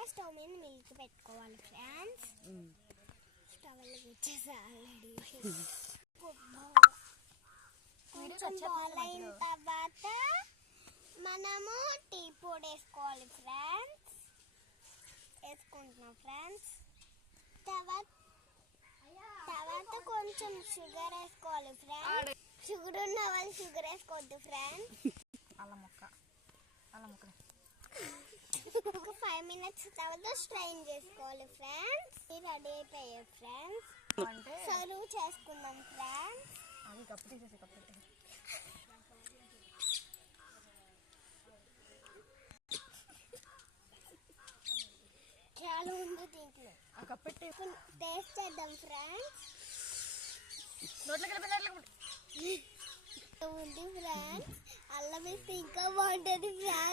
ముందుగా స్టవ్ మీద మిల్క్ పెట్టుకోవాలి ఫ్రెండ్స్. స్టవ్ వెలిగించేసి ఆల్రెడీ కొంచెం బాయిల్ అయిన తర్వాత మనము టీ పొడి వేసుకోవాలి ఫ్రెండ్స్. వేసుకుంటున్నాం ఫ్రెండ్స్. తర్వాత కొంచెం షుగర్ వేసుకోవాలి ఫ్రెండ్స్. షుగర్ ఉన్న వాళ్ళు షుగర్ వేసుకోవద్దు ఫ్రెండ్స్. ఒక 5 minutes తర్వాత స్ట్రైన్ చేసుకోవాలి ఫ్రెండ్స్. రెడీ అయిపోయాయి ఫ్రెండ్స్. సర్వ్ చేసుకుందాం ఫ్రెండ్స్. చాలా ఉంది దీంట్లో. టేస్ట్ చేద్దాం ఫ్రెండ్స్. ఉంది ఫ్రెండ్స్. అల్లం వేస్తే ఇంకా బాగుంటుంది ఫ్రెండ్స్.